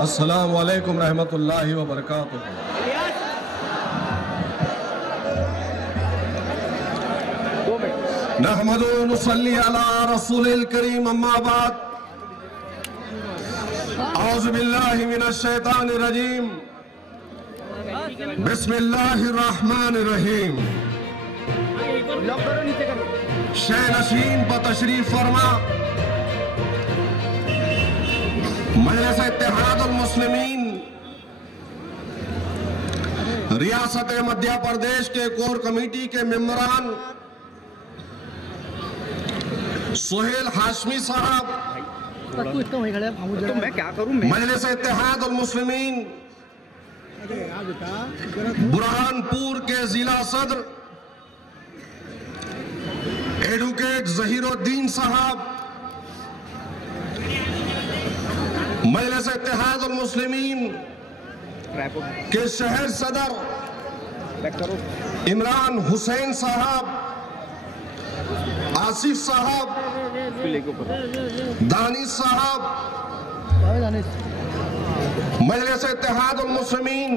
अस्सलामु अलैकुम रहमतुल्लाहि व बरकातुहू। नहमदु व नुसल्ली अला रसूलिल करीम, अम्मा बाद। औज़ु बिल्लाहि मिनश शैतानिर रजीम, बिस्मिल्लाहिर रहमानिर रहीम। शे नशीन पर तशरीफ फरमा मजलिस इत्तेहादुल मुस्लिमीन रियासत मध्य प्रदेश के कोर कमेटी के मेंबरान सोहेल हाशमी साहब, मैं क्या करूं? मजलिस इत्तेहादुल मुस्लिमीन बुरहानपुर के जिला सदर एडवोकेट जहीरुद्दीन साहब, मजलिस इत्तेहादुल मुस्लिमीन के शहर सदर इमरान हुसैन साहब, आसिफ साहब, दानिश साहब, मजलिस इत्तेहादुल मुस्लिमीन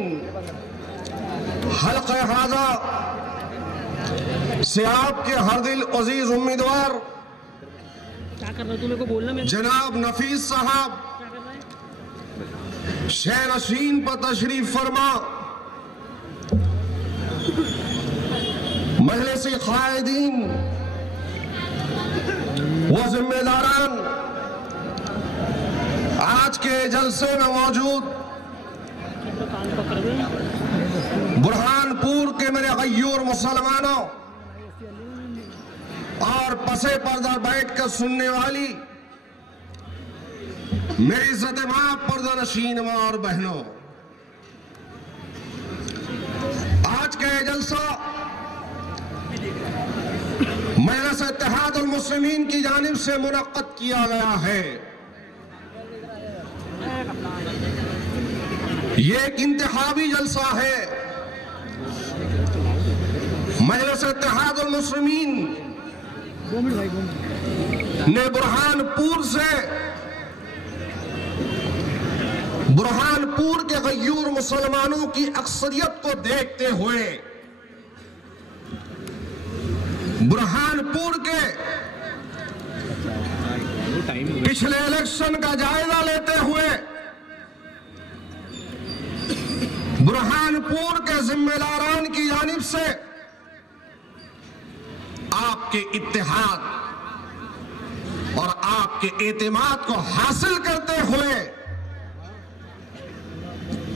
हल्क़े हाज़ा से आपके हर दिल अजीज उम्मीदवार जनाब नफीस साहब शे नशीन पर तशरीफ फरमा मजलिस क़ायदीन व जिम्मेदारान आज के जलसे में मौजूद बुरहानपुर के मेरे गय्यूर मुसलमानों और पसे पर्दा बैठ कर सुनने वाली मेरी इज्जत मां पर्दा नशीन मां और बहनों, आज का ये जलसा मजलिस इत्तेहादुल मुस्लिमीन की जानिब से मुनक्कद किया गया है। ये एक इंतखाबी जलसा है। मजलिस इत्तेहादुल मुस्लिमीन ने बुरहानपुर के गय्यूर मुसलमानों की अक्सरियत को देखते हुए, बुरहानपुर के पिछले इलेक्शन का जायजा लेते हुए, बुरहानपुर के जिम्मेदारान की जानिब से आपके इत्तेहाद और आपके एतमाद को हासिल करते हुए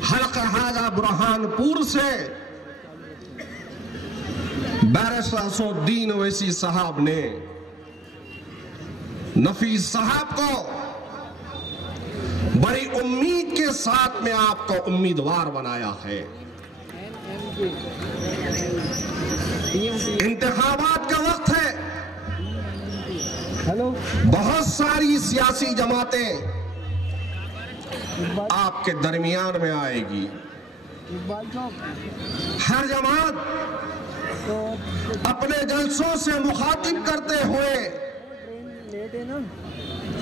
हल्क़े हाज़ा बुरहानपुर से बैरिस्टर असदुद्दीन ओवैसी साहब ने नफीस साहब को बड़ी उम्मीद के साथ में आपको उम्मीदवार बनाया है। इंतखाबात का वक्त है। बहुत सारी सियासी जमातें आपके दरमियान में आएगी। हर जमात अपने जलसों से मुखातिब करते हुए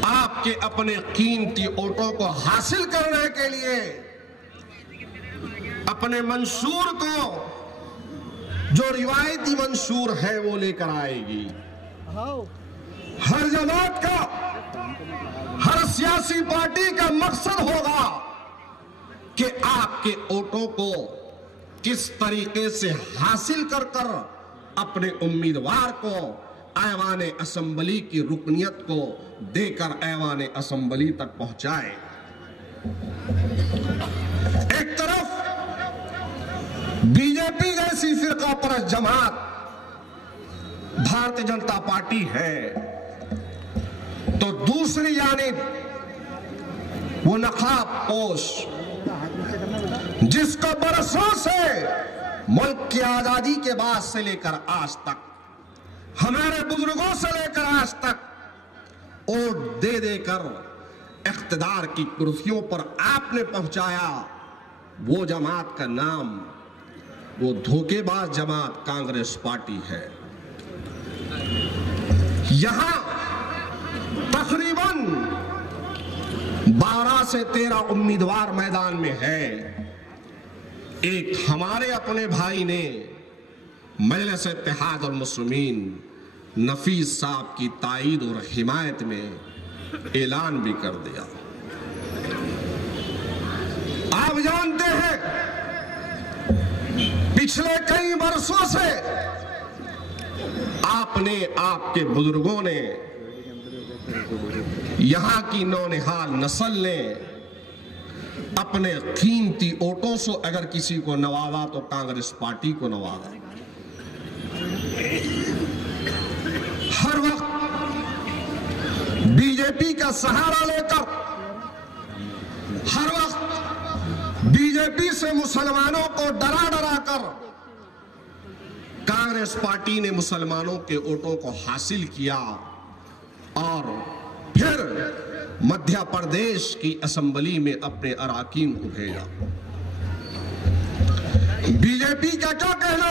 आपके अपने कीमती वोटों को हासिल करने के लिए अपने मंशूर को, जो रिवायती मंशूर है, वो लेकर आएगी। हर जमात का, हर सियासी पार्टी का मकसद होगा कि आपके वोटों को किस तरीके से हासिल कर अपने उम्मीदवार को ऐवान असेंबली की रुकनियत को देकर ऐवान असेंबली तक पहुंचाए। एक तरफ बीजेपी जैसी फिरका परस्त जमात भारतीय जनता पार्टी है, तो दूसरी जानिब वो नकाब पोश जिसको बरसों से मुल्क की आजादी के बाद से लेकर आज तक, हमारे बुजुर्गों से लेकर आज तक वोट दे देकर इख्तिदार की कुर्सियों पर आपने पहुंचाया, वो जमात का नाम, वो धोखेबाज जमात कांग्रेस पार्टी है। यहां तकरीबन 12 से 13 उम्मीदवार मैदान में है। एक हमारे अपने भाई ने मजलिस इत्तेहाद और मुस्लिमीन नफीस साहब की ताईद और हिमायत में ऐलान भी कर दिया। आप जानते हैं पिछले कई वर्षों से आपने, आपके बुजुर्गों ने, यहां की नौनिहाल नस्ल ने अपने कीमती वोटों से अगर किसी को नवाजा तो कांग्रेस पार्टी को नवाजा। हर वक्त बीजेपी का सहारा लेकर, हर वक्त बीजेपी से मुसलमानों को डरा डरा कर कांग्रेस पार्टी ने मुसलमानों के वोटों को हासिल किया और फिर मध्य प्रदेश की असेंबली में अपने अराकीन को भेजा। बीजेपी का क्या कहना,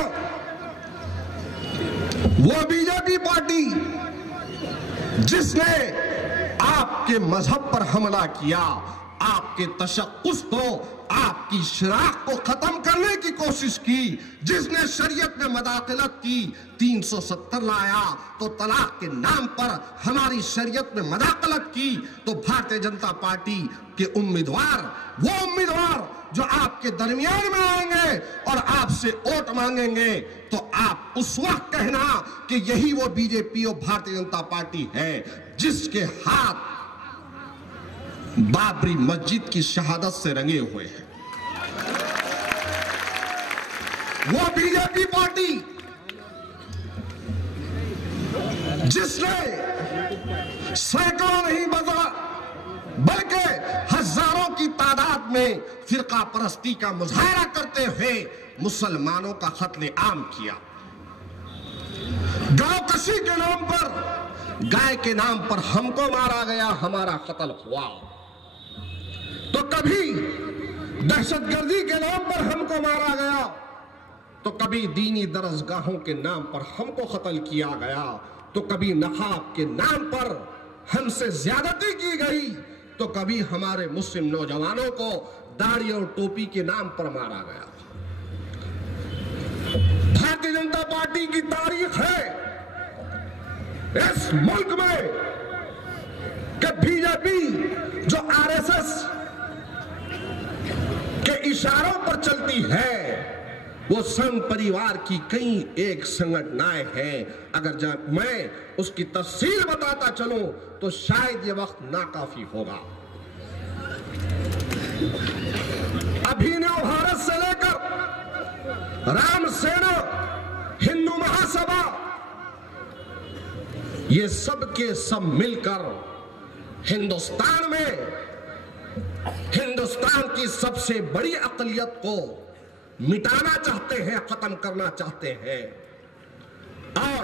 वो बीजेपी पार्टी जिसने आपके मजहब पर हमला किया, आपके तशक्कुस को, आपकी शराख को खत्म करने की कोशिश की, जिसने शरीयत में मदाखलत की, 370 लाया तो तलाक के नाम पर हमारी शरीयत में मदाखलत की, तो भारतीय जनता पार्टी के उम्मीदवार, वो उम्मीदवार जो आपके दरमियान में आएंगे और आपसे वोट मांगेंगे, तो आप उस वक्त कहना कि यही वो बीजेपी और भारतीय जनता पार्टी है जिसके हाथ बाबरी मस्जिद की शहादत से रंगे हुए हैं। वो बीजेपी पार्टी जिसने सैकड़ों नहीं बल्कि हजारों की तादाद में फिरका परस्ती का मुजाहरा करते हुए मुसलमानों का कत्ले आम किया। गांव कशी के नाम पर, गाय के नाम पर हमको मारा गया, हमारा कत्ल हुआ। तो कभी दहशतगर्दी के नाम पर हमको मारा गया, तो कभी दीनी दरसगाहों के नाम पर हमको कत्ल किया गया, तो कभी नकाब के नाम पर हमसे ज्यादती की गई, तो कभी हमारे मुस्लिम नौजवानों को दाढ़ी और टोपी के नाम पर मारा गया। भारतीय जनता पार्टी की तारीख है इस मुल्क में कि बीजेपी जो आरएसएस के इशारों पर चलती है, वो संघ परिवार की कई एक संगठनाएं हैं। अगर मैं उसकी तफसील बताता चलूं तो शायद ये वक्त नाकाफी होगा। अभिनव भारत से लेकर राम सेना, हिंदू महासभा, ये सब के सब मिलकर हिंदुस्तान में हिंदुस्तान की सबसे बड़ी अक़लियत को मिटाना चाहते हैं, खत्म करना चाहते हैं। और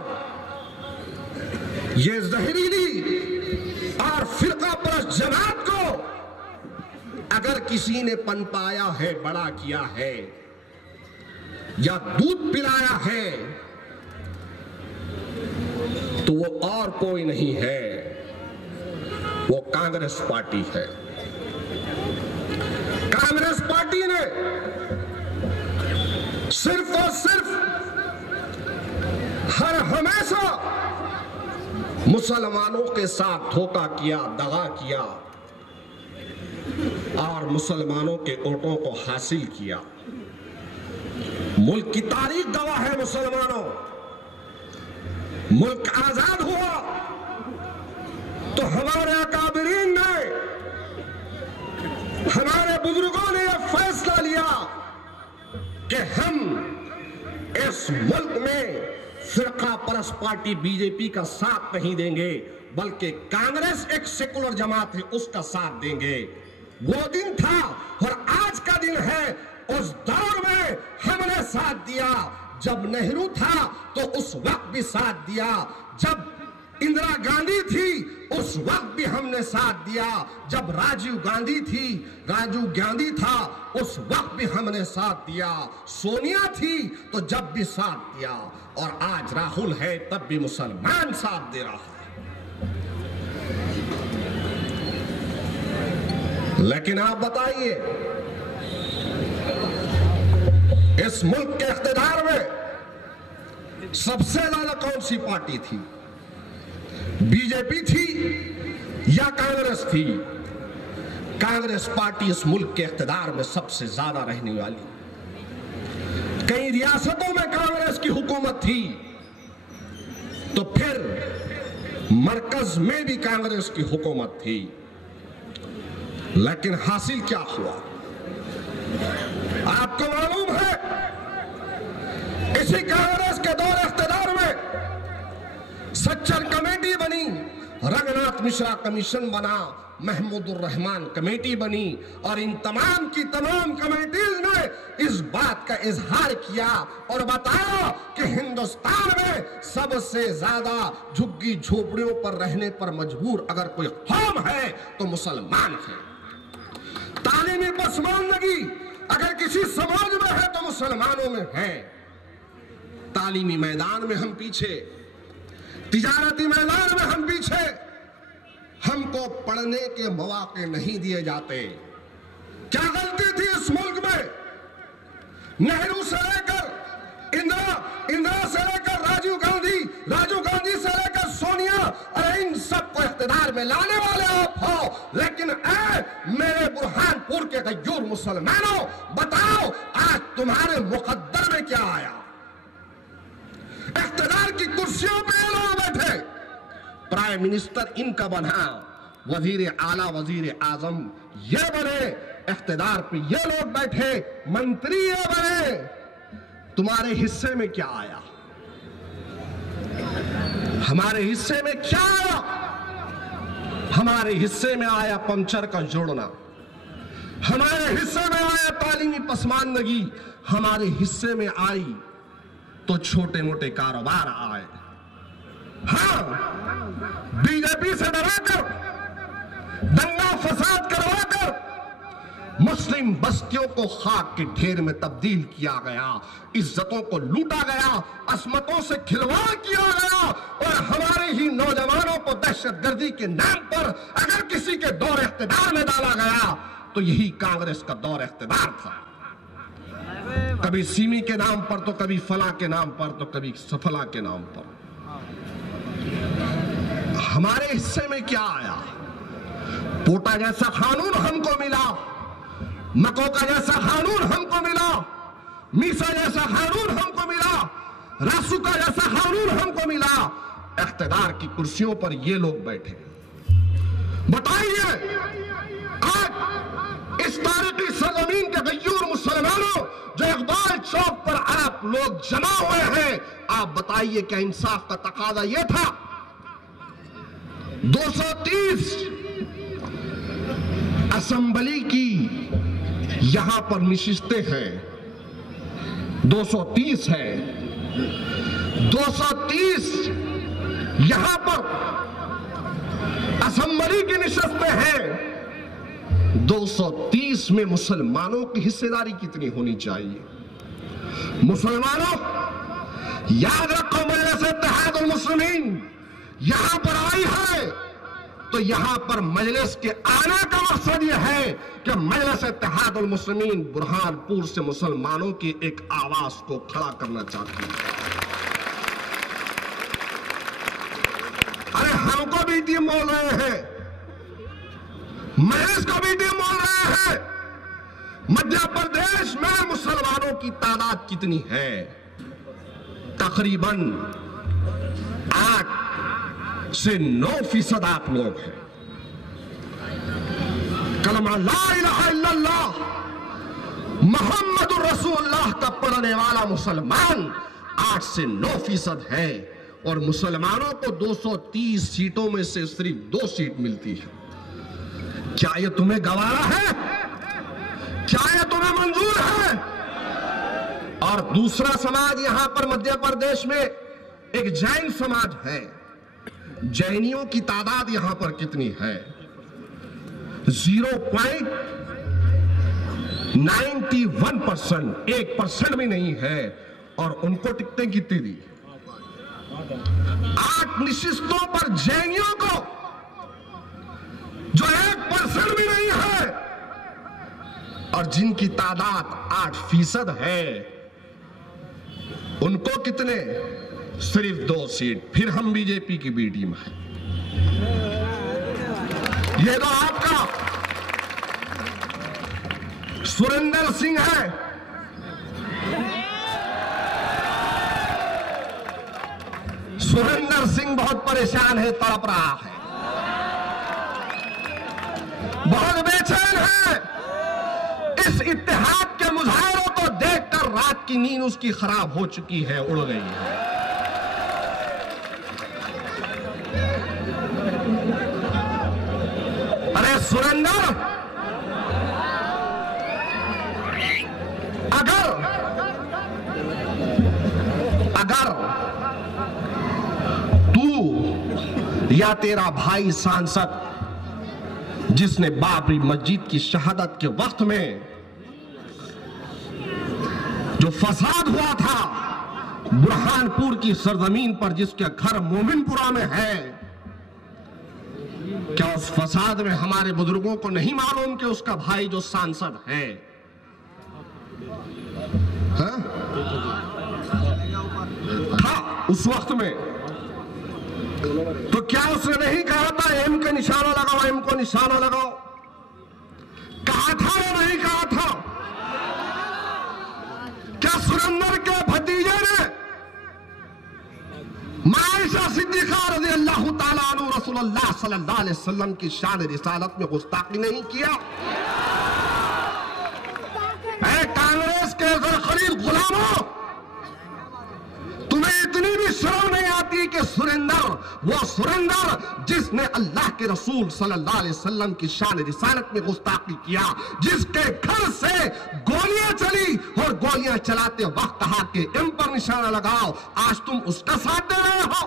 ये जहरीली और फिरका परस्त जमात को अगर किसी ने पनपाया है, बड़ा किया है या दूध पिलाया है, तो वो और कोई नहीं है, वो कांग्रेस पार्टी है। कांग्रेस पार्टी ने सिर्फ और सिर्फ हर हमेशा मुसलमानों के साथ धोखा किया, दगा किया और मुसलमानों के वोटों को हासिल किया। मुल्क की तारीख गवाह है मुसलमानों, मुल्क आजाद हुआ तो हमारे अकाबरीन ने, हमारे बुजुर्गों ने यह फैसला लिया कि हम इस मुल्क में फिरका परस्त पार्टी बीजेपी का साथ नहीं देंगे, बल्कि कांग्रेस एक सेकुलर जमात है उसका साथ देंगे। वो दिन था और आज का दिन है। उस दौर में हमने साथ दिया, जब नेहरू था तो उस वक्त भी साथ दिया, जब इंदिरा गांधी थी उस वक्त भी हमने साथ दिया, जब राजीव गांधी था उस वक्त भी हमने साथ दिया, सोनिया थी तो जब भी साथ दिया, और आज राहुल है तब भी मुसलमान साथ दे रहा है। लेकिन आप बताइए, इस मुल्क के इख्तिदार में सबसे ज्यादा कौन सी पार्टी थी? बीजेपी थी या कांग्रेस थी? कांग्रेस पार्टी इस मुल्क के इख्तिदार में सबसे ज्यादा रहने वाली। कई रियासतों में कांग्रेस की हुकूमत थी, तो फिर मरकज में भी कांग्रेस की हुकूमत थी। लेकिन हासिल क्या हुआ आपको मालूम है? इसी कांग्रेस के दौर इख्तिदार में सच्चर कमेटी बनी, रंगनाथ मिश्रा कमीशन बना, महमूदुर रहमान कमेटी बनी, और इन तमाम की तमाम कमेटीज ने इस बात का इजहार किया और बताया कि हिंदुस्तान में सबसे ज्यादा झुग्गी झोपड़ियों पर रहने पर मजबूर अगर कोई कौम है तो मुसलमान है। तालीमी पसमानदगी अगर किसी समाज में है तो मुसलमानों में है। तालीमी मैदान में हम पीछे, तिजारती मैदान में हम पीछे, हमको पढ़ने के मौके नहीं दिए जाते। क्या गलती थी इस मुल्क में? नेहरू से लेकर इंदिरा से लेकर राजीव गांधी से लेकर सोनिया, अरे इन सबको इख्तिदार में लाने वाले आप हो। लेकिन मेरे बुरहानपुर के गयूर मुसलमानों, बताओ आज तुम्हारे मुकद्दर में क्या आया? इख्तिदार की कुर्सियों पे लोग बैठे, प्राइम मिनिस्टर इनका बना, वजीर आला वजीर आजम ये बने, इख्तिदार पे ये लोग बैठे, मंत्री ये बने। तुम्हारे हिस्से में क्या आया? हमारे हिस्से में क्या आया? हमारे हिस्से में आया पंचर का जोड़ना, हमारे हिस्से में आया तालीमी पसमानदगी, हमारे हिस्से में आई तो छोटे मोटे कारोबार आए। हाँ, बीजेपी से डराकर, दंगा फसाद करवाकर मुस्लिम बस्तियों को खाक के ढेर में तब्दील किया गया, इज्जतों को लूटा गया, असमतों से खिलवाड़ किया गया, और हमारे ही नौजवानों को दहशतगर्दी के नाम पर अगर किसी के दौर इख्तिदार में डाला गया तो यही कांग्रेस का दौर इख्तिदार था। कभी सीमी के नाम पर, तो कभी फला के नाम पर, तो कभी सफला के नाम पर। हमारे हिस्से में क्या आया? पोटा जैसा कानून हमको मिला, मकोका जैसा कानून हमको मिला, मीसा जैसा कानून हमको मिला, रासुका जैसा कानून हमको मिला। इख्तिदार की कुर्सियों पर ये लोग बैठे। बताइए, आज इस तारीखी सरजमीन के गयूर मुसलमानों जो इकबाल चौक पर आप लोग जमा हुए हैं, आप बताइए क्या इंसाफ का तकाजा यह था? 230 असेंबली की यहां पर नशिस्तें हैं, 230 है, 230 यहां पर असेंबली की नशिस्तें हैं। 230 में मुसलमानों की हिस्सेदारी कितनी होनी चाहिए? मुसलमानों याद रखो, मजलिस इत्तेहादुल मुस्लिमीन यहां पर आई है तो यहां पर मजलिस के आने का मकसद यह है कि मजलिस इत्तेहादुल मुस्लिमीन बुरहानपुर से मुसलमानों की एक आवाज को खड़ा करना चाहती है। अरे हमको भी टीम बोल रहे हैं, मजलिस को भी टीम बोल रहे हैं, मध्य प्रदेश में मुसलमानों की तादाद कितनी है? तकरीबन 8 से 9% आप लोग हैं। कलमा ला इलाहा इल्लल्लाह मुहम्मदुर रसूलुल्लाह का पढ़ने वाला मुसलमान 8 से 9% है, और मुसलमानों को 230 सीटों में से सिर्फ 2 सीट मिलती है। क्या यह तुम्हें गवारा है? क्या यह तुम्हें मंजूर है? और दूसरा समाज यहां पर मध्य प्रदेश में एक जैन समाज है। जैनियों की तादाद यहां पर कितनी है? 0.91%, 1% भी नहीं है। और उनको टिकटें कितनी दी? 8 नशिस्तों पर जैनियों को, जो 1% भी नहीं है, जिनकी तादाद 8% है, उनको कितने? सिर्फ 2 सीट। फिर हम बीजेपी की बी टीम है। ये तो आपका सुरेंद्र सिंह है। सुरेंद्र सिंह बहुत परेशान है, तड़प रहा है, बहुत बेचैन है। इस इत्तेहाद के मुजाहिरों को देखकर रात की नींद उसकी खराब हो चुकी है, उड़ गई है। अरे सुरेंद्र, अगर तू या तेरा भाई सांसद, जिसने बाबरी मस्जिद की शहादत के वक्त में जो फसाद हुआ था बुरहानपुर की सरजमीन पर, जिसके घर मोमिनपुरा में है, क्या उस फसाद में हमारे बुजुर्गों को नहीं मालूम कि उसका भाई जो सांसद है, था उस वक्त में, तो क्या उसने नहीं कहा था एम का निशाना लगाओ, एम को निशाना लगाओ? कहा था या नहीं कहा था? क्या सुरेंद्र के भतीजे ने आयशा सिद्दीक़ा रज़ी अल्लाह ताला अन्हा रसूलुल्लाह सल्लल्लाहु अलैहि वसल्लम की शान रिसालत में गुस्ताखी नहीं किया? कांग्रेस के ज़रख़रीद गुलामों, तुम्हें इतनी भी शर्म नहीं आती कि सुरेंद्र, वो सुरेंद्र जिसने अल्लाह के रसूल सल्लल्लाहु अलैहि वसल्लम की शान रिसालत में गुस्ताखी किया, जिसके घर से गोलियां चली और गोलियां चलाते वक्त कहा कि एम पर निशाना लगाओ, आज तुम उसका साथ दे रहे हो?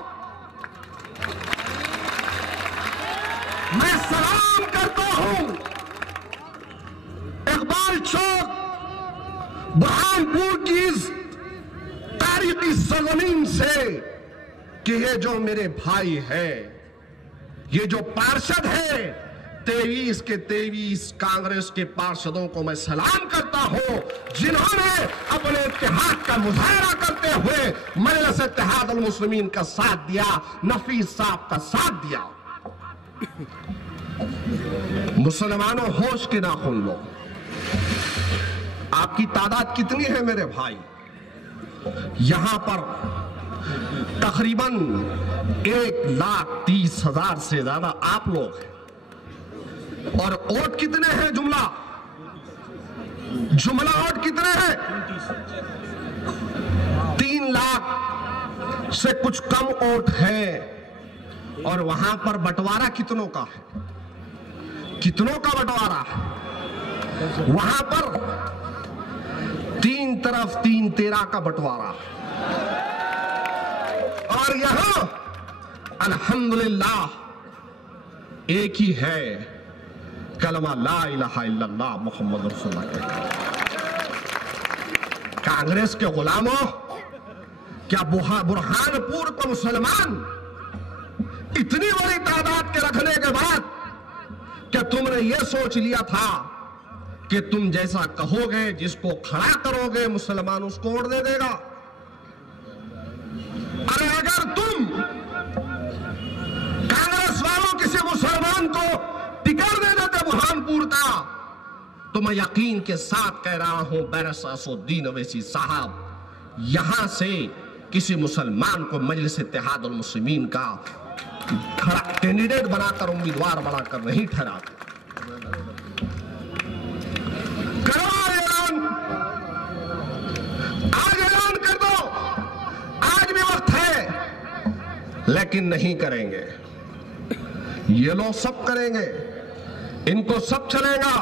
मैं सलाम करता हूं इकबाल चौक बुरहानपुर की इस तारीखी सरजमीन से कि ये जो मेरे भाई है, ये जो पार्षद है, 23 के 23 कांग्रेस के पार्षदों को मैं सलाम करता हूं, जिन्होंने अपने इत्तेहाद का मुजाहरा करते हुए मजलिस इत्तेहाद अल मुस्लिमीन का साथ दिया, नफीस साहब का साथ दिया। मुसलमानों, होश के नाखून लो। आपकी तादाद कितनी है मेरे भाई? यहां पर तकरीबन 1,30,000 से ज्यादा आप लोग हैं। और वोट कितने हैं? जुमला वोट कितने हैं? 3 लाख से कुछ कम वोट है। और वहां पर बंटवारा कितनों का है? कितनों का बंटवारा है? वहां पर 3 तरफ 3-13 का बंटवारा है। और यहां अल्हम्दुलिल्लाह एक ही है, कलमा ला इलाहा इल्लल्लाह मुहम्मद रसूलुल्लाह। कांग्रेस के गुलामों, क्या बुरहानपुर को मुसलमान इतनी बड़ी तादाद के रखने के बाद क्या तुमने यह सोच लिया था कि तुम जैसा कहोगे, जिसको खड़ा करोगे, मुसलमान उसको वोट दे देगा? अरे अगर तुम कांग्रेस वालों किसी मुसलमान को टिकट दे देते बुरहानपुर का, तो मैं यकीन के साथ कह रहा हूं बैरिस्टर असदुद्दीन ओवैसी साहब यहां से किसी मुसलमान को मजलिस इत्तेहाद अल मुस्लिमीन का खड़ा कैंडिडेट बनाकर, उम्मीदवार बनाकर नहीं ठहराते। करो ऐलान, आज ऐलान कर दो, आज भी वक्त है। लेकिन नहीं करेंगे, ये लोग सब करेंगे, इनको सब चलेगा।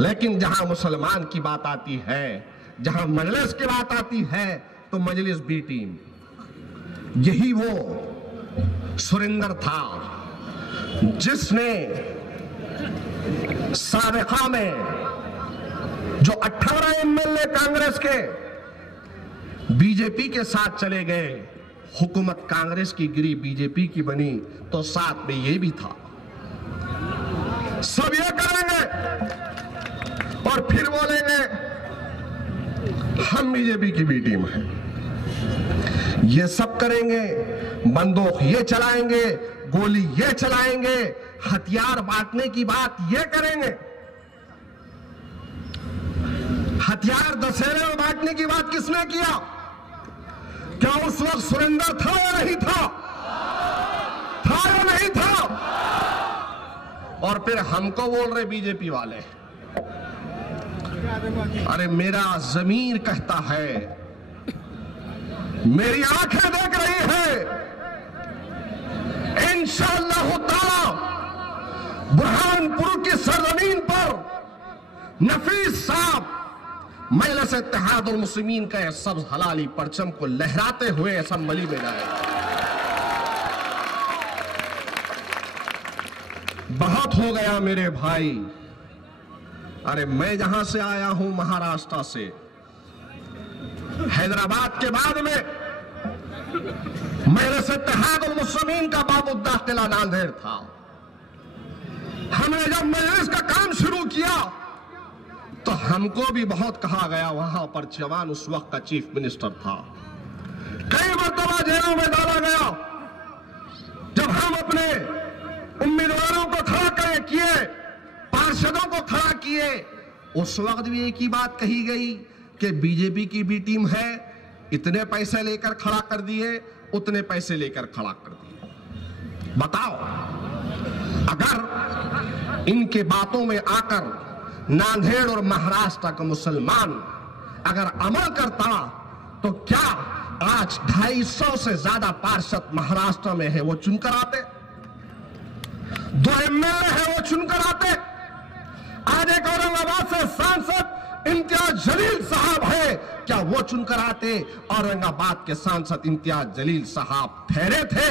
लेकिन जहां मुसलमान की बात आती है, जहां मजलिस की बात आती है, तो मजलिस बी टीम। यही वो सुरेंद्र था जिसने साबिका में जो 18 एमएलए कांग्रेस के बीजेपी के साथ चले गए, हुकूमत कांग्रेस की गिरी, बीजेपी की बनी, तो साथ में ये भी था। सब ये करेंगे और फिर बोलेंगे हम बीजेपी की बी टीम है। ये सब करेंगे, बंदूक ये चलाएंगे, गोली ये चलाएंगे, हथियार बांटने की बात ये करेंगे। हथियार दशहरे में बांटने की बात किसने किया? क्या उस वक्त सुरेंद्र था या नहीं था? था या नहीं था? और फिर हमको बोल रहे बीजेपी वाले, अरे मेरा ज़मीर कहता है, मेरी आंखें देख रही है, इंशाअल्लाह ताला बुरहानपुर की सरजमीन पर नफीस साहब मजलिस इत्तेहादुल मुस्लिमीन का सब्ज हलाली परचम को लहराते हुए असेंबली में जाए। बहुत हो गया मेरे भाई। अरे मैं जहां से आया हूं महाराष्ट्र से, हैदराबाद के बाद में मजलिस इत्तेहादुल मुस्लिमीन का बाबुद्दा किला नांदेड़ था। हमने जब मजलिस का काम शुरू किया तो हमको भी बहुत कहा गया, वहां पर जवान उस वक्त का चीफ मिनिस्टर था, कई मरतबा जेलों में डाला गया। जब हम अपने उम्मीदवारों को खड़ा किए, पार्षदों को खड़ा किए, उस वक्त भी एक ही बात कही गई कि बीजेपी की भी टीम है, इतने पैसे लेकर खड़ा कर दिए, उतने पैसे लेकर खड़ा कर दिए। बताओ, अगर इनके बातों में आकर नांदेड़ और महाराष्ट्र का मुसलमान अगर अमल करता तो क्या आज 250 से ज्यादा पार्षद महाराष्ट्र में है वो चुनकर आते, 2 एमएलए है वो चुनकर आते। आज एक औरंगाबाद से सांसद इम्तियाज जलील साहब है, क्या वो चुनकर आते? औरंगाबाद के सांसद इम्तियाज जलील साहब ठहरे थे,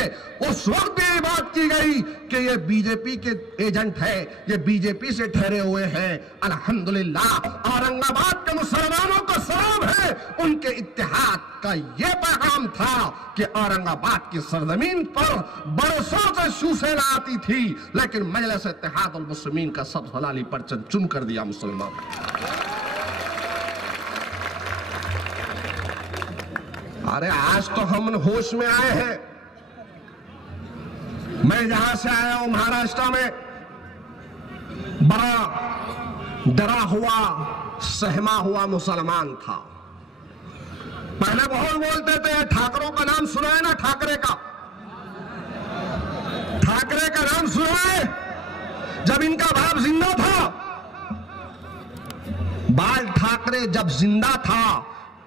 उस वक्त भी ये बात की गई कि ये बीजेपी के एजेंट है, ये बीजेपी से ठहरे हुए हैं। अल्हम्दुलिल्लाह औरंगाबाद के मुसलमानों को सलाम है, उनके इत्तेहाद का ये पैगाम था कि औरंगाबाद की सरजमीन पर बरसों से शिवसेना आती थी, लेकिन मजलिस इत्तेहादुल मुस्लिमीन का सब हलाली परचम चुन कर दिया मुसलमान। अरे आज तो हम होश में आए हैं। मैं जहां से आया हूं महाराष्ट्र में, बड़ा डरा हुआ सहमा हुआ मुसलमान था। पहले बहुत बोलते थे, ठाकरों का नाम सुना है ना? ठाकरे का नाम सुना है? जब इनका बाप जिंदा था, बाल ठाकरे जब जिंदा था,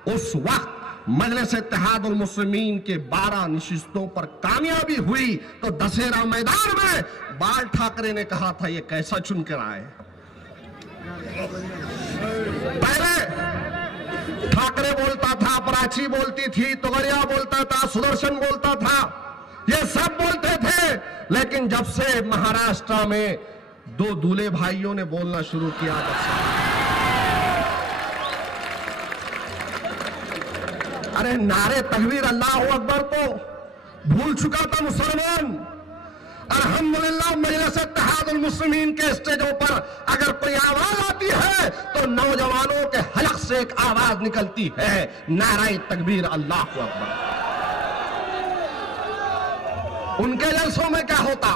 उस वक्त मजलिस इत्तेहादुल मुस्लिमीन के 12 नशिस्तों पर कामयाबी हुई तो दशहरा मैदान में बाल ठाकरे ने कहा था ये कैसा चुन कर आए। पहले ठाकरे बोलता था, प्राची बोलती थी, तोगड़िया बोलता था, सुदर्शन बोलता था, ये सब बोलते थे। लेकिन जब से महाराष्ट्र में 2 दूल्हे भाइयों ने बोलना शुरू किया, अरे नारे तकबीर अल्लाहू अकबर तो भूल चुका था मुसलमान। अल्हम्दुलिल्लाह मजलिस इत्तेहादुल मुस्लिमीन के स्टेजों पर अगर कोई आवाज आती है तो नौजवानों के हलक से एक आवाज निकलती है, नारे तकबीर अल्लाहू अकबर। उनके जलसों में क्या होता?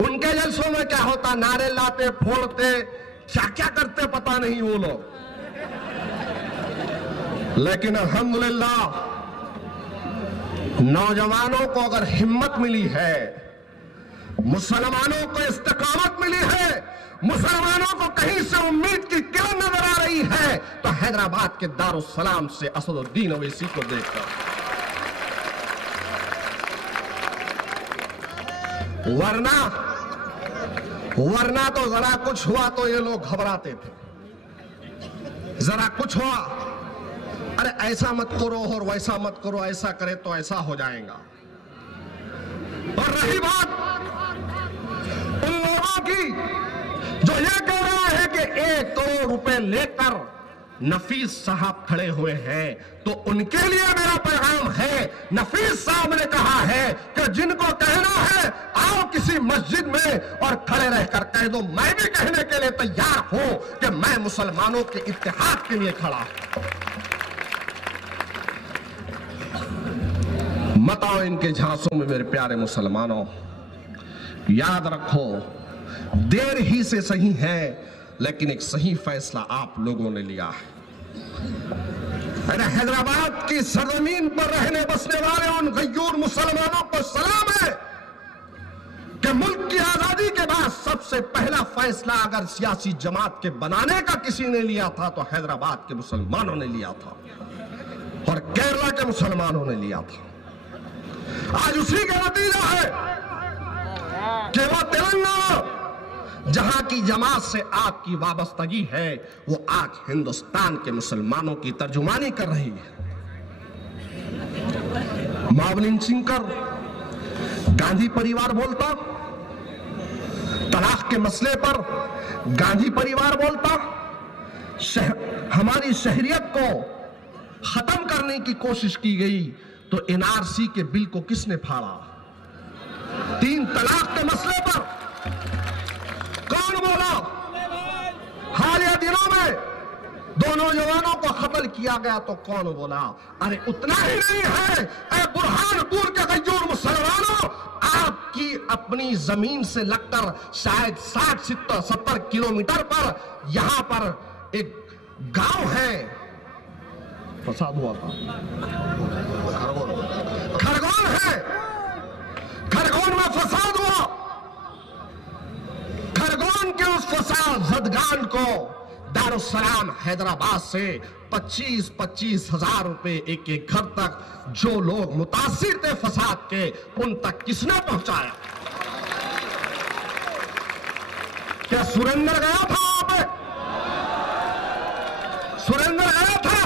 उनके जलसों में क्या होता? नारे लाते, फोड़ते, क्या क्या करते पता नहीं वो लोग। लेकिन अल्हम्दुलिल्लाह नौजवानों को अगर हिम्मत मिली है, मुसलमानों को इस्तिकामत मिली है, मुसलमानों को कहीं से उम्मीद की किरण नजर आ रही है, तो हैदराबाद के दारुस्सलाम से असदुद्दीन ओवैसी को देखकर, वरना तो जरा कुछ हुआ तो ये लोग घबराते थे। जरा कुछ हुआ, अरे ऐसा मत करो और वैसा मत करो, ऐसा करे तो ऐसा हो जाएगा। और रही बात उन लोगों की जो ये कह रहा है कि 1 करोड़ रुपए लेकर नफीस साहब खड़े हुए हैं, तो उनके लिए मेरा पैगाम है। नफीस साहब ने कहा है कि जिनको कहना है आओ किसी मस्जिद में और खड़े रहकर कह दो, मैं भी कहने के लिए तैयार हूं कि मैं मुसलमानों के इत्तेहाद के लिए खड़ा हूं। मत आओ इनके झांसों में मेरे प्यारे मुसलमानों। याद रखो, देर ही से सही है, लेकिन एक सही फैसला आप लोगों ने लिया है। अरे हैदराबाद की सरजमीन पर रहने बसने वाले उन गयूर मुसलमानों को सलाम है कि मुल्क की आजादी के बाद सबसे पहला फैसला अगर सियासी जमात के बनाने का किसी ने लिया था तो हैदराबाद के मुसलमानों ने लिया था और केरला के मुसलमानों ने लिया था। आज उसी का नतीजा है कि वो तेलंगाना जहां की जमात से आपकी वाबस्तगी है, वो आज हिंदुस्तान के मुसलमानों की तर्जुमानी कर रही है। मॉब लिंचिंग कर गांधी परिवार बोलता, तलाक के मसले पर गांधी परिवार बोलता, हमारी शहरियत को खत्म करने की कोशिश की गई तो एनआरसी के बिल को किसने फाड़ा? 3 तलाक के मसले पर कौन बोला? हालिया दिनों में 2 नौजवानों को कत्ल किया गया तो कौन बोला? अरे उतना ही नहीं है, बुरहानपुर के गयूर मुसलमानों, आपकी अपनी जमीन से लगकर शायद 60-70 किलोमीटर पर यहां पर एक गांव है, फसाद हुआ था, खरगोन है, खरगोन में फसाद हुआ। खरगोन के उस फसाद जदगान को दारुस्सलाम हैदराबाद से 25-25 हजार रुपए एक घर तक जो लोग मुतासिर थे फसाद के, उन तक किसने पहुंचाया? क्या सुरेंद्र गया था वहां पे? सुरेंद्र गया था?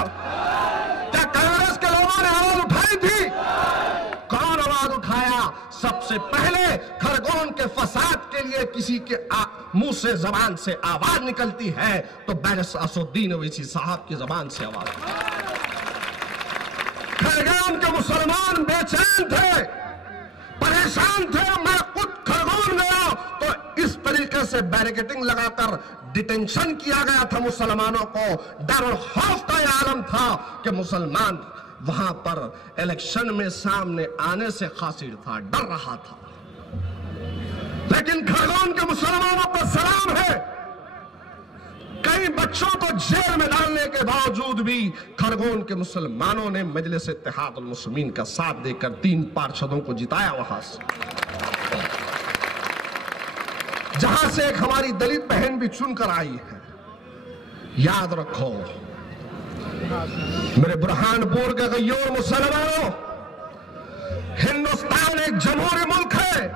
क्या कांग्रेस के लोगों ने आवाज उठाई थी? कौन आवाज उठाया? सबसे पहले खरगोन के फसाद के लिए किसी के मुंह से जबान से आवाज निकलती है तो बैरिस्टर असदुद्दीन ओवैसी साहब की जबान से आवाज। खरगोन के मुसलमान बेचैन थे, परेशान थे। मैं खुद खरगोन गया तो इस तरीके से बैरिकेडिंग लगाकर डिटेंशन किया गया था मुसलमानों को। डर और खौफ का यह आलम था कि मुसलमान वहां पर इलेक्शन में सामने आने से खासिर था, डर रहा था। लेकिन खरगोन के मुसलमानों को सलाम है, कई बच्चों को जेल में डालने के बावजूद भी खरगोन के मुसलमानों ने मजलिस इत्तेहादुल मुस्लिमीन का साथ देकर 3 पार्षदों को जिताया वहां से, जहां से एक हमारी दलित बहन भी चुनकर आई है। याद रखो मेरे बुरहानपुर के गयूर मुसलमानों, हिंदुस्तान एक जमहूरी मुल्क है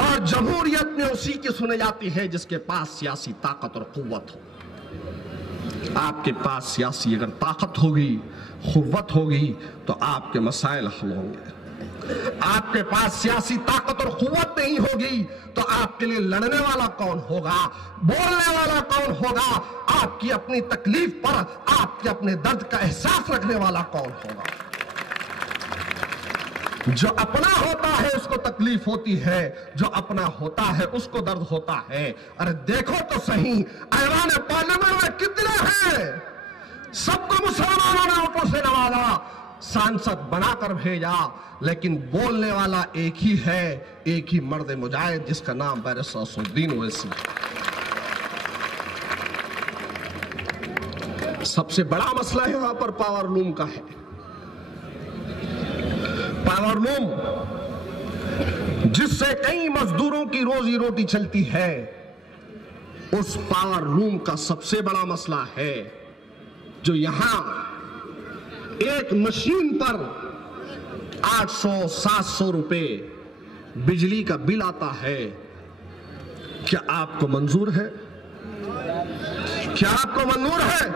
और जमहूरियत में उसी की सुनी जाती है जिसके पास सियासी ताकत और कुव्वत हो। आपके पास सियासी अगर ताकत होगी, कुव्वत होगी तो आपके मसाइल हल होंगे। आपके पास सियासी ताकत और कुव्वत नहीं होगी तो आपके लिए लड़ने वाला कौन होगा, बोलने वाला कौन होगा, आपकी अपनी तकलीफ पर आपके अपने दर्द का एहसास रखने वाला कौन होगा? जो अपना होता है उसको तकलीफ होती है, जो अपना होता है उसको दर्द होता है। अरे देखो तो सही, ऐवान पार्लियामेंट में कितने हैं? सबको मुसलमानों ने ऊपर से नवाजा, सांसद बनाकर भेजा, लेकिन बोलने वाला एक ही है, एक ही मर्द मुजाहिद जिसका नाम बैरिस्टर असदुद्दीन ओवैसी। सबसे बड़ा मसला यहां पर पावर लूम का है। पावर लूम जिससे कई मजदूरों की रोजी रोटी चलती है, उस पावर लूम का सबसे बड़ा मसला है जो यहां एक मशीन पर 800-700 रुपए बिजली का बिल आता है। क्या आपको मंजूर है? क्या आपको मंजूर है?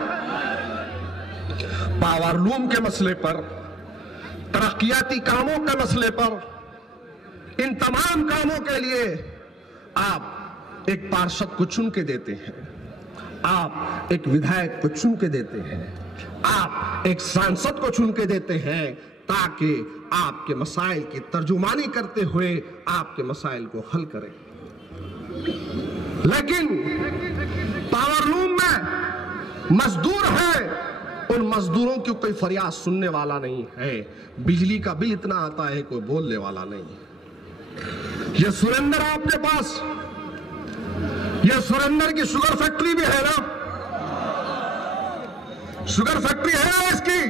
पावर लूम के मसले पर, तरक्कियाती कामों के मसले पर, इन तमाम कामों के लिए आप एक पार्षद को चुन के देते हैं। आप एक विधायक को चुन के देते हैं, आप एक सांसद को चुन के देते हैं ताकि आपके मसाइल की तर्जुमानी करते हुए आपके मसाइल को हल करें। लेकिन पावर लूम में मजदूर है, उन मजदूरों की कोई फरियाद सुनने वाला नहीं है। बिजली का बिल इतना आता है, कोई बोलने वाला नहीं है। ये सुरेंद्र आपके पास, ये सुरेंद्र की शुगर फैक्ट्री भी है ना, शुगर फैक्ट्री है ना इसकी।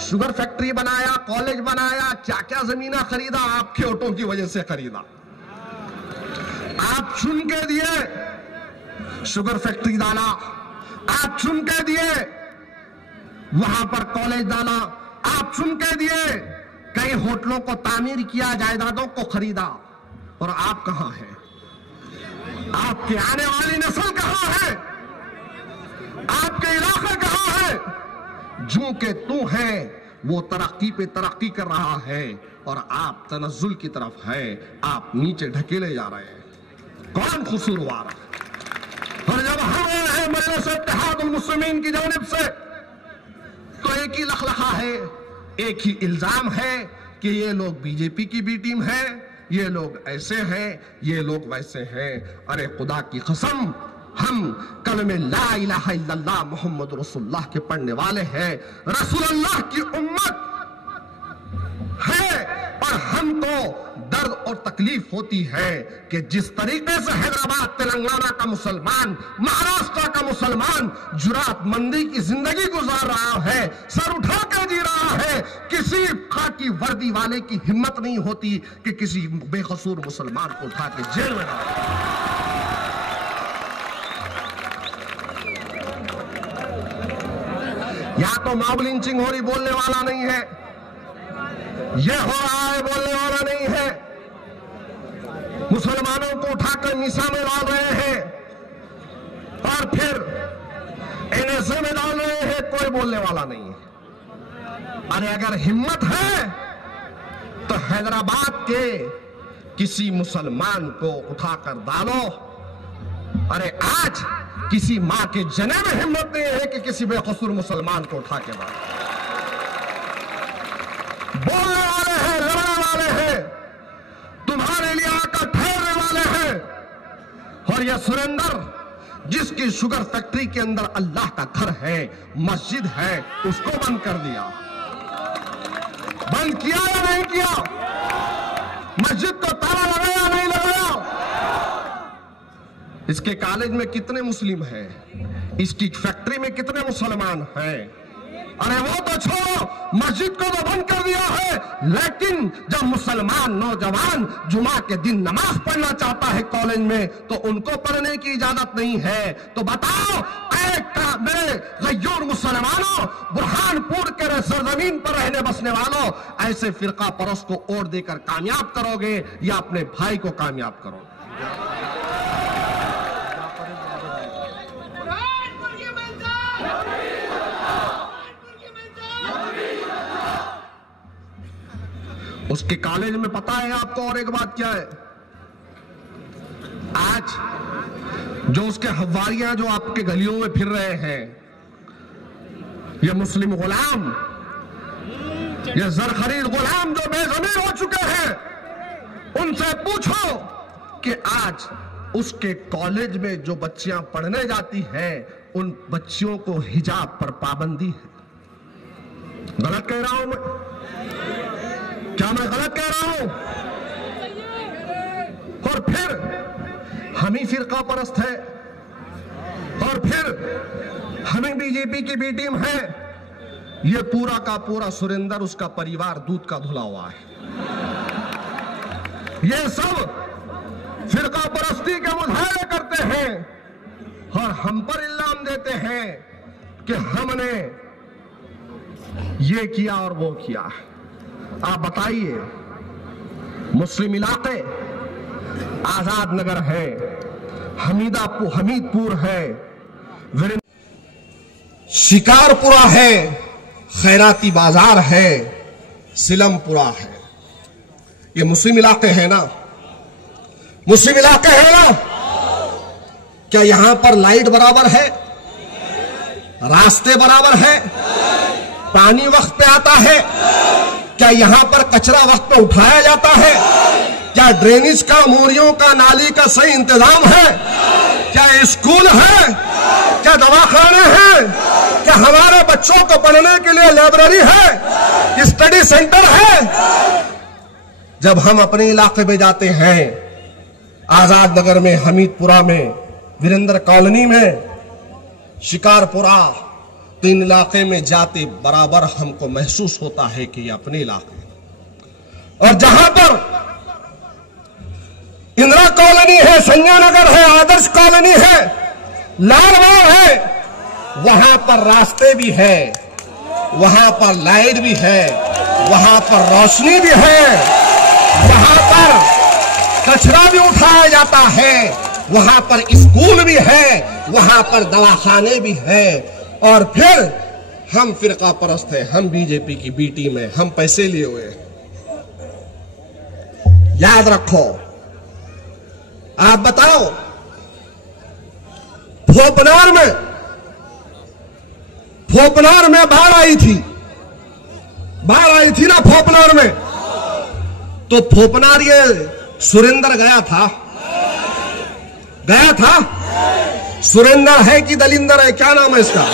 शुगर फैक्ट्री बनाया, कॉलेज बनाया, क्या क्या जमीना खरीदा, आपके वोटों की वजह से खरीदा। आप चुन के दिए, शुगर फैक्ट्री डाला, आप चुन के दिए, वहां पर कॉलेज डाला, आप चुन के दिए, कई होटलों को तामीर किया, जायदादों को खरीदा। और आप कहां हैं? आपकी आने वाली नस्ल कहां है? आपके इलाका कहां है? जो के तू है वो तरक्की पे तरक्की कर रहा है और आप तनज़्ज़ुल की तरफ है, आप नीचे ढकेले जा रहे हैं। कौन कसूरवार है? और जब हम आए हैं मजलिस इत्तेहादुल मुस्लिमीन की जानिब से, तो एक ही लखलखा है, एक ही इल्जाम है कि ये लोग बीजेपी की बी टीम है, ये लोग ऐसे हैं, ये लोग वैसे हैं। अरे खुदा की कसम, हम कलमे ला इलाहा इल्लल्लाह मुहम्मद रसूलुल्लाह के पढ़ने वाले हैं, रसूलुल्लाह की उम्मत है। और हमको दर्द और तकलीफ होती है कि जिस तरीके से हैदराबाद तेलंगाना का मुसलमान, महाराष्ट्र का मुसलमान जुरातमंदी की जिंदगी गुजार रहा है, सर उठा कर जी रहा है, किसी खाकी वर्दी वाले की हिम्मत नहीं होती कि किसी बेकसूर मुसलमान को उठा के जेल में डाले। या तो मॉब लिंचिंग हो रही, बोलने वाला नहीं है, यह हो रहा है, बोलने वाला नहीं है, मुसलमानों को उठाकर मिसा में डाल रहे हैं और फिर एनएसए में डाल रहे हैं, कोई बोलने वाला नहीं है। अरे अगर हिम्मत है तो हैदराबाद के किसी मुसलमान को उठाकर डालो। अरे आज किसी मां के जने में हिम्मत नहीं है कि किसी बेकसूर मुसलमान को उठा के डालो। बोलने वाले हैं, लड़ने वाले हैं, तुम्हारे लिए आकर ठहरने वाले हैं। और यह सुरेंद्र जिसकी शुगर फैक्ट्री के अंदर अल्लाह का घर है, मस्जिद है, उसको बंद कर दिया। बंद किया या नहीं किया? मस्जिद को ताला लगाया नहीं लगाया? इसके कॉलेज में कितने मुस्लिम हैं? इसकी फैक्ट्री में कितने मुसलमान हैं? अरे वो तो छोड़ो, मस्जिद को तो बंद कर दिया है, लेकिन जब मुसलमान नौजवान जुमा के दिन नमाज पढ़ना चाहता है कॉलेज में, तो उनको पढ़ने की इजाजत नहीं है। तो बताओ, मेरे गयूर मुसलमानों, बुरहानपुर के सरजमीन पर रहने बसने वालों, ऐसे फिरका परस्त को वोट देकर कामयाब करोगे या अपने भाई को कामयाब करोगे? उसके कॉलेज में पता है आपको? और एक बात क्या है, आज जो उसके हवारियां जो आपके गलियों में फिर रहे हैं, ये मुस्लिम गुलाम, ये जरखरीद गुलाम जो बेज़मीर हो चुके हैं, उनसे पूछो कि आज उसके कॉलेज में जो बच्चियां पढ़ने जाती हैं, उन बच्चियों को हिजाब पर पाबंदी है। गलत कह रहा हूं मैं? क्या मैं गलत कह रहा हूं? और फिर हम ही फिरका परस्त है, और फिर हमें बीजेपी की बी टीम है। ये पूरा का पूरा सुरेंद्र, उसका परिवार दूध का धुला हुआ है। ये सब फिरका परस्ती के मुजाहरे करते हैं और हम पर इल्जाम देते हैं कि हमने ये किया और वो किया। आप बताइए, मुस्लिम इलाके आजाद नगर है, हमीदपुर है, शिकारपुरा है, खैराती बाजार है, सिलमपुरा है। ये मुस्लिम इलाके हैं ना? मुस्लिम इलाके हैं ना? क्या यहां पर लाइट बराबर है? रास्ते बराबर है? पानी वक्त पे आता है? क्या यहां पर कचरा वक्त पे उठाया जाता है? क्या ड्रेनेज का, मोरियों का, नाली का सही इंतजाम है? क्या स्कूल है? क्या दवाखाने हैं? क्या हमारे बच्चों को पढ़ने के लिए लाइब्रेरी है? स्टडी सेंटर है? जब हम अपने इलाके में जाते हैं, आजाद नगर में, हमीदपुरा में, वीरेंद्र कॉलोनी में, शिकारपुरा, तो इन इलाके में जाते बराबर हमको महसूस होता है कि ये अपने इलाके। और जहां पर इंदिरा कॉलोनी है, संजय नगर है, आदर्श कॉलोनी है, लालबाग है, वहां पर रास्ते भी है, वहां पर लाइट भी है, वहां पर रोशनी भी है, वहां पर कचरा भी उठाया जाता है, वहां पर स्कूल भी है, वहां पर दवाखाने भी है। और फिर हम फिरका परस्त है, हम बीजेपी की बी टीम है, हम पैसे लिए हुए हैं। याद रखो, आप बताओ, भोपनार में बाढ़ आई थी ना भोपनार में, तो भोपनार ये सुरेंद्र गया था? सुरेंद्र है कि दलिंदर है, क्या नाम है इसका?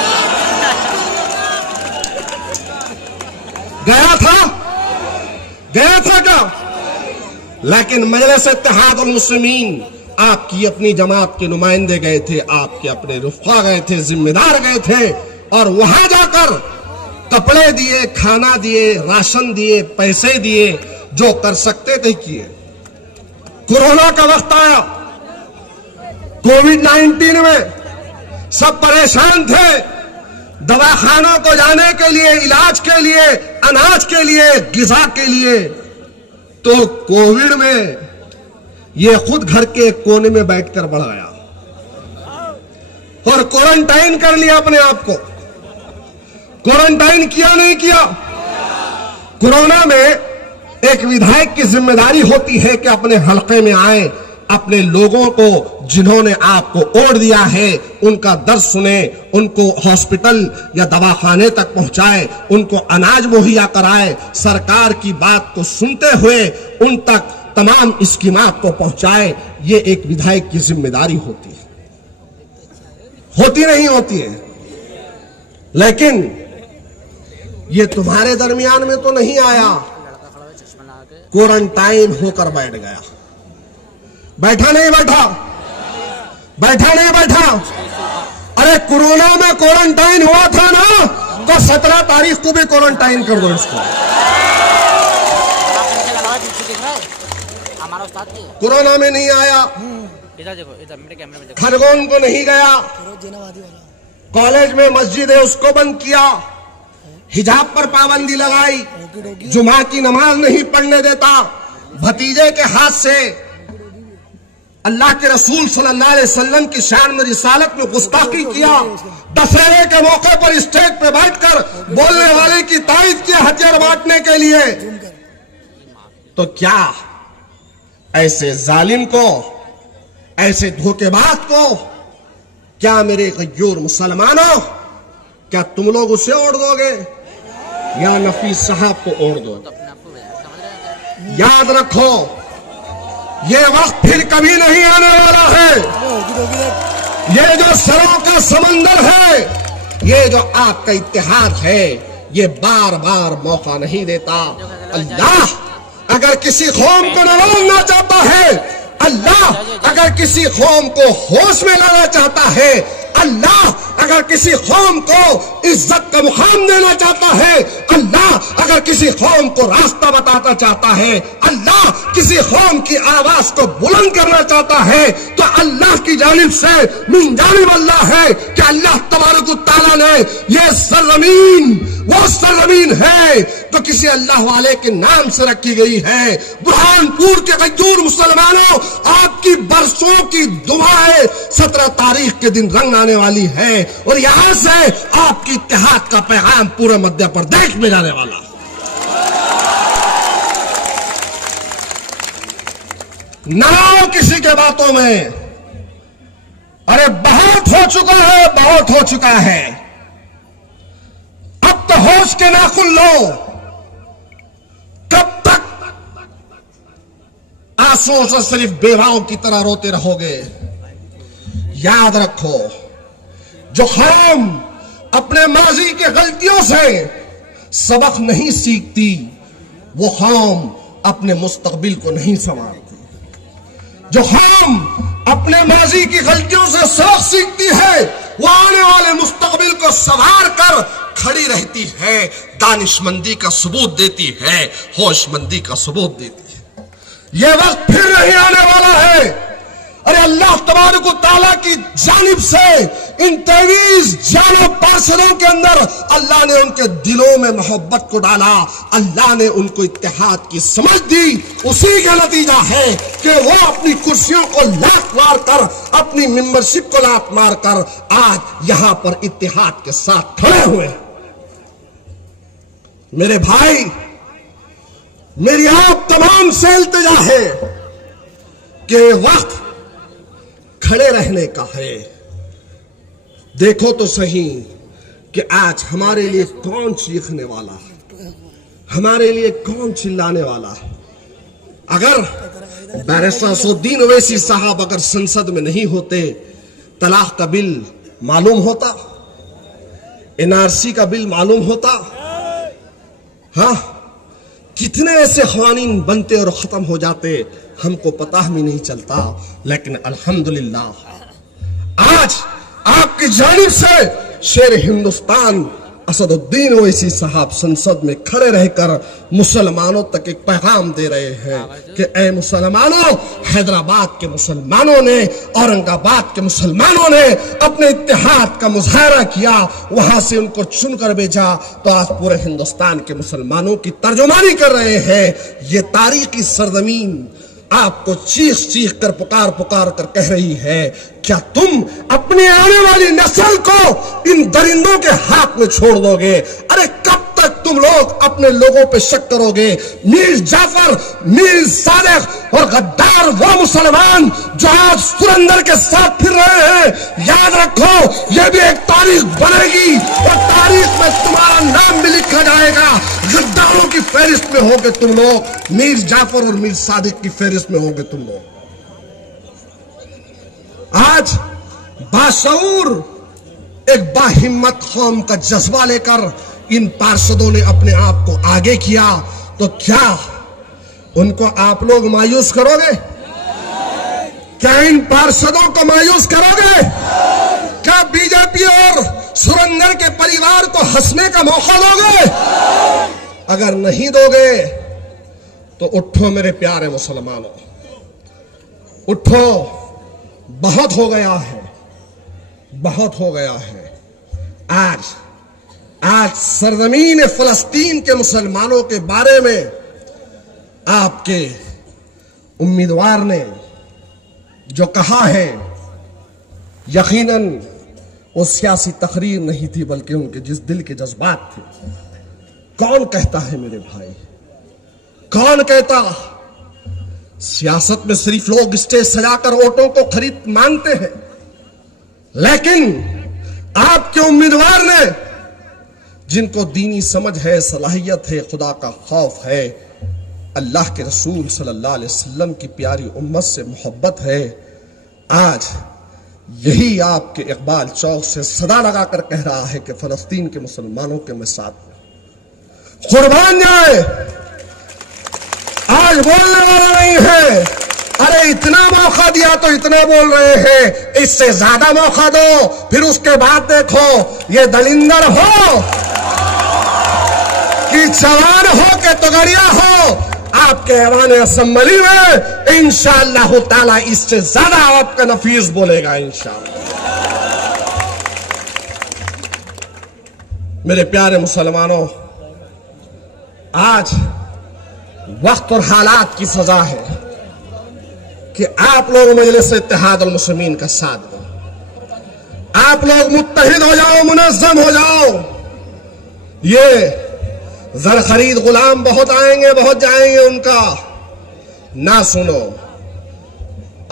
गया था क्या? लेकिन मजलिस इत्तेहादुल मुस्लिमीन, आपकी अपनी जमात के नुमाइंदे गए थे, आपके अपने रुफा गए थे, जिम्मेदार गए थे, और वहां जाकर कपड़े दिए, खाना दिए, राशन दिए, पैसे दिए, जो कर सकते थे किए। कोरोना का वक्त आया, कोविड-19 में सब परेशान थे, दवाखानों को जाने के लिए, इलाज के लिए, अनाज के लिए, गिजा के लिए, तो कोविड में ये खुद घर के कोने में बैठकर बढ़ गया और क्वारंटाइन कर लिया अपने आप को। क्वारंटाइन किया नहीं किया? कोरोना में एक विधायक की जिम्मेदारी होती है कि अपने हलके में आए, अपने लोगों को जिन्होंने आपको वोट दिया है उनका दर्द सुने, उनको हॉस्पिटल या दवाखाने तक पहुंचाए, उनको अनाज मुहैया कराए, सरकार की बात को सुनते हुए उन तक तमाम स्कीमात को पहुंचाए। ये एक विधायक की जिम्मेदारी होती है, होती नहीं होती है? लेकिन ये तुम्हारे दरमियान में तो नहीं आया, क्वारंटाइन होकर बैठ गया। बैठा नहीं बैठा? अरे कोरोना में क्वारंटाइन हुआ था ना, तो 17 तारीख को भी क्वारंटाइन कर दो इसको। कोरोना में नहीं आया, खरगोन को नहीं गया, कॉलेज में मस्जिद है उसको बंद किया, हिजाब पर पाबंदी लगाई, जुमा की नमाज नहीं पढ़ने देता, भतीजे के हाथ से अल्लाह के रसूल सल्लल्लाहु अलैहि वसल्लम की शान में रिसालत में गुस्ताखी किया, दशहरे के मौके पर स्टेज पे बैठकर बोलने वाले की तारीफ किया हथियार बांटने के लिए। तो क्या ऐसे जालिम को, ऐसे धोखेबाज को, क्या मेरे गयूर मुसलमानों, क्या तुम लोग उसे ओढ़ दोगे या नफीस साहब को ओढ़ दोगे? याद रखो, ये वक्त फिर कभी नहीं आने वाला है। ये जो सरों का समंदर है, ये जो आपका इत्तेहाद है, ये बार बार मौका नहीं देता। अल्लाह अगर किसी कौम को नवाजना चाहता है, अल्लाह अगर किसी कौम को होश में लाना चाहता है, अल्लाह अगर किसी कौम को इज्जत का मुकाम देना चाहता है, अल्लाह अगर किसी कौम को रास्ता बताना चाहता है, अल्लाह किसी कौम की आवाज को बुलंद करना चाहता है, तो अल्लाह की जानिब से मिन जानिब अल्लाह है कि अल्लाह तबारक व तआला ने यह सरजमीन वो सरजमीन है तो किसी अल्लाह वाले के नाम से रखी गई है। बुरहानपुर के गयूर मुसलमानों, आपकी बरसों की दुआएं 17 तारीख के दिन रंग आने वाली है और यहां से आपकी इत्तेहाद का पैगाम पूरे मध्य प्रदेश में जाने वाला। ना किसी के बातों में, अरे बहुत हो चुका है, बहुत हो चुका है। अब तो होश के नाखुन लो। कब तक आंसुओं से सिर्फ बेवाओं की तरह रोते रहोगे? याद रखो, जो कौम अपने माजी के गलतियों से सबक नहीं सीखती, वो कौम अपने मुस्तकबिल को नहीं संवारती। जो कौम अपने माजी की गलतियों से सबक सीखती है, वो आने वाले मुस्तकबिल को संवार कर खड़ी रहती है, दानिशमंदी का सबूत देती है, होशमंदी का सबूत देती है। यह वक्त फिर नहीं आने वाला है। अरे अल्लाह तबारक व तआला की जानिब से इन 23 जानो पार्षदों के अंदर अल्लाह ने उनके दिलों में मोहब्बत को डाला, अल्लाह ने उनको इत्तेहाद की समझ दी। उसी का नतीजा है कि वो अपनी कुर्सियों को लात मार कर, अपनी मेंबरशिप को लात मार कर आज यहां पर इत्तेहाद के साथ खड़े हुए। मेरे भाई, मेरी आप तमाम से इल्तिजा है कि वक्त खड़े रहने का है। देखो तो सही कि आज हमारे लिए कौन चीखने वाला है, हमारे लिए कौन चिल्लाने वाला है। अगर बैरिस्टर असदुद्दीन ओवैसी साहब अगर संसद में नहीं होते, तलाक का बिल मालूम होता, एनआरसी का बिल मालूम होता। हाँ, कितने ऐसे क़वानीन बनते और खत्म हो जाते हमको पता भी नहीं चलता। लेकिन अल्हम्दुलिल्लाह आज आपकी जानिब से शेर हिंदुस्तान असदुद्दीन ओवैसी साहब संसद में खड़े रहकर मुसलमानों तक एक पैगाम दे रहे हैं कि ए मुसलमानों, हैदराबाद के मुसलमानों ने, औरंगाबाद के मुसलमानों ने अपने इत्तेहाद का मुजाहरा किया, वहां से उनको चुनकर भेजा, तो आज पूरे हिंदुस्तान के मुसलमानों की तर्जुमानी कर रहे हैं। ये तारीखी सरजमीन आपको चीख चीख कर पुकार पुकार कर कह रही है, क्या तुम अपनी आने वाली नस्ल को इन दरिंदों के हाथ में छोड़ दोगे? अरे कब तक तुम लोग अपने लोगों पे शक करोगे? मीर जाफर, मीर सादिक और गद्दार वो मुसलमान जो आज सुरंदर के साथ फिर रहे हैं, याद रखो ये भी एक तारीख बनेगी और तारीख में तुम्हारा नाम भी लिखा जाएगा। गद्दारों की फहरिस्त में होगे तुम लोग, मीर जाफर और मीर सादिक की फहरिस्त में होगे तुम लोग। आज बाशऊर एक बाहिम्मत कौम का जज्बा लेकर इन पार्षदों ने अपने आप को आगे किया, तो क्या उनको आप लोग मायूस करोगे? क्या इन पार्षदों को मायूस करोगे? क्या बीजेपी और सुरेंद्र के परिवार को हंसने का मौका दोगे? अगर नहीं दोगे तो उठो मेरे प्यारे मुसलमानों, उठो। बहुत हो गया है, बहुत हो गया है। आज सरजमीन फलस्तीन के मुसलमानों के बारे में आपके उम्मीदवार ने जो कहा है, यकीनन वो सियासी तकरीर नहीं थी, बल्कि उनके जिस दिल के जज्बात थे। कौन कहता है मेरे भाई, कौन कहता? सियासत में सिर्फ लोग स्टेज सजाकर वोटों को खरीद मांगते हैं, लेकिन आपके उम्मीदवार ने, जिनको दीनी समझ है, सलाहियत है, खुदा का खौफ है, अल्लाह के रसूल सल्लल्लाहु अलैहि वसल्लम की प्यारी उम्मत से मोहब्बत है, आज यही आपके इकबाल चौक से सदा लगाकर कह रहा है कि फलस्तीन के मुसलमानों के मैं साथ हूं, कुर्बान जाए। आज बोलने वाला नहीं है। अरे इतना मौका दिया तो इतना बोल रहे हैं, इससे ज्यादा मौका दो, फिर उसके बाद देखो ये दलिंदर हो कि जवान हो के तगड़िया हो, आपके ऐवान असेंबली में इंशाअल्लाह ताला इससे ज्यादा आपका नफीस बोलेगा इंशाअल्लाह। मेरे प्यारे मुसलमानों, आज वक्त और हालात की सजा है कि आप लोग मजलिस इत्तेहाद अल मुस्लिमीन का साथ दो, आप लोग मुत्तहिद हो जाओ, मुनज़्ज़म हो जाओ। ये जर खरीद गुलाम बहुत आएंगे, बहुत जाएंगे, उनका ना सुनो।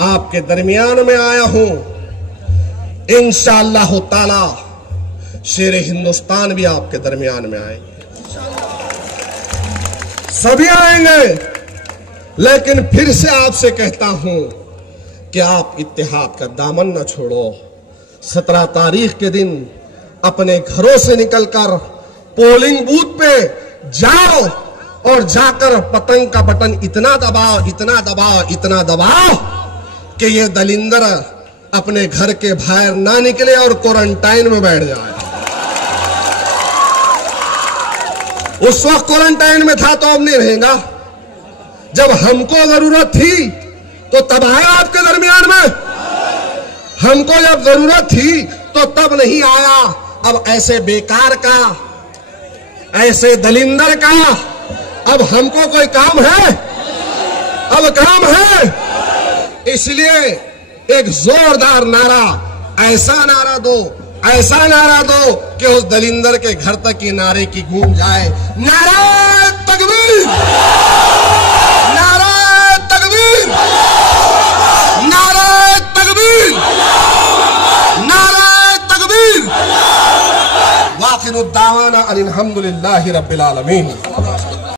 आपके दरमियान में आया हूं इंशाअल्लाह ताला शेर हिंदुस्तान भी आपके दरमियान में आएंगे, सभी आएंगे। लेकिन फिर से आपसे कहता हूं कि आप इत्तेहाद का दामन न छोड़ो। 17 तारीख के दिन अपने घरों से निकलकर पोलिंग बूथ पे जाओ और जाकर पतंग का बटन इतना दबाओ, इतना दबाओ, इतना दबाओ कि ये दलिंदर अपने घर के बाहर ना निकले और क्वारंटाइन में बैठ जाए। उस वक्त क्वारंटाइन में था तो अब नहीं रहेगा। जब हमको जरूरत थी तो तब आया आपके दरमियान में, हमको जब जरूरत थी तो तब नहीं आया। अब ऐसे बेकार का, ऐसे दलिंदर का अब हमको कोई काम है? अब काम है। इसलिए एक जोरदार नारा, ऐसा नारा दो, ऐसा नारा दो कि उस दलिंदर के घर तक ये नारे की गूंज जाए। नारा तकबीर, नारा तकबीर, नारा तकबीर, नारा तकबीर। वाखिरुद्दावाना अनिल हम्दुलिल्लाहि रब्बिल आलमीन।